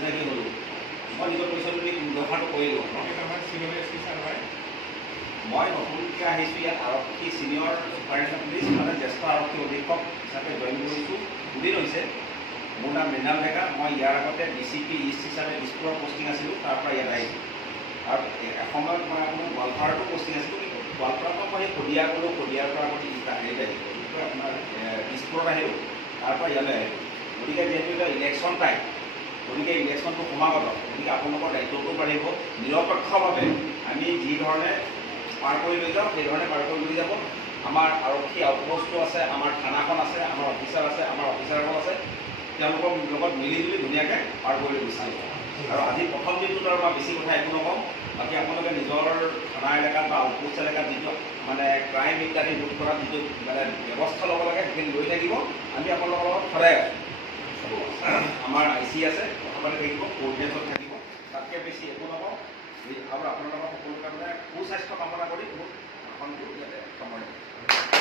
চিনাকি হ'লোঁ মই নিজৰ পৰিচয় বুলি ব্যৱহাৰটো কৰিলোঁ মই নতুনকৈ আহিছোঁ ইয়াত আৰক্ষী ছিনিয়ৰ ছুপাৰিনটেণ্ডেণ্ট পুলিচ মানে জ্যেষ্ঠ আৰক্ষী অধীক্ষক হিচাপে জইন কৰিছোঁ দুদিন হৈছে মোৰ নাম মৃণাল ডেকা মই ইয়াৰ আগতে DCP ইষ্ট হিচাপে দিছপুৰৰ পষ্টিং আছিলোঁ তাৰ পৰা ইয়াত আহিছোঁ আৰু এসময়ত মই আপোনাৰ গোৱালপাৰাতো পষ্টিং আছিলোঁ কিন্তু গোৱালপাৰাৰ পৰা মই শদিয়া গ'লোঁ শদিয়াৰ পৰা আকৌ হেৰিত আহিলোঁ আপোনাৰ দিছপুৰত আহিলোঁ তাৰ পৰা ইয়ালৈ আহিলোঁ গতিকে যিহেতু এটা ইলেকশ্যন টাইম গতিকে ইলেকশ্যনটো সমাগত গতিকে আপোনালোকৰ দায়িত্বটো বাঢ়িব নিৰপেক্ষভাৱে আমি যি ধৰণে পাৰ কৰি লৈ যাওঁ সেই ধৰণে পাৰ কৰি লৈ যাব আমাৰ আৰক্ষী আউটপোষ্টো আছে আমাৰ থানাখন আছে আমাৰ অফিচাৰ আছে আমাৰ অফিচাৰসকল আছে তেওঁলোকৰ লগত মিলিজুলি ধুনীয়াকৈ পাৰ কৰি লৈ গুচি যাব আৰু আজি প্ৰথম দিনটোত আৰু মই বেছি কথা একো নকওঁ বাকী আপোনালোকে নিজৰ থানা এলেকাত বা আউটপোষ্ট এলেকাত যিটো মানে ক্ৰাইম ইত্যাদি ৰোধ কৰাত যিটো মানে ব্যৱস্থা ল'ব লাগে সেইখিনি লৈ থাকিব আমি আপোনালোকৰ লগত সদায় আছোঁ আমাৰ IC আছে কথা পাতি থাকিব কোৰ্ডিনেশ্যন থাকিব তাতকৈ বেছি একো নকওঁ আৰু আপোনালোকৰ সকলোকে মানে সুস্বাস্থ্য কামনা কৰি মোৰ ভাষণটো ইয়াতে সামৰণি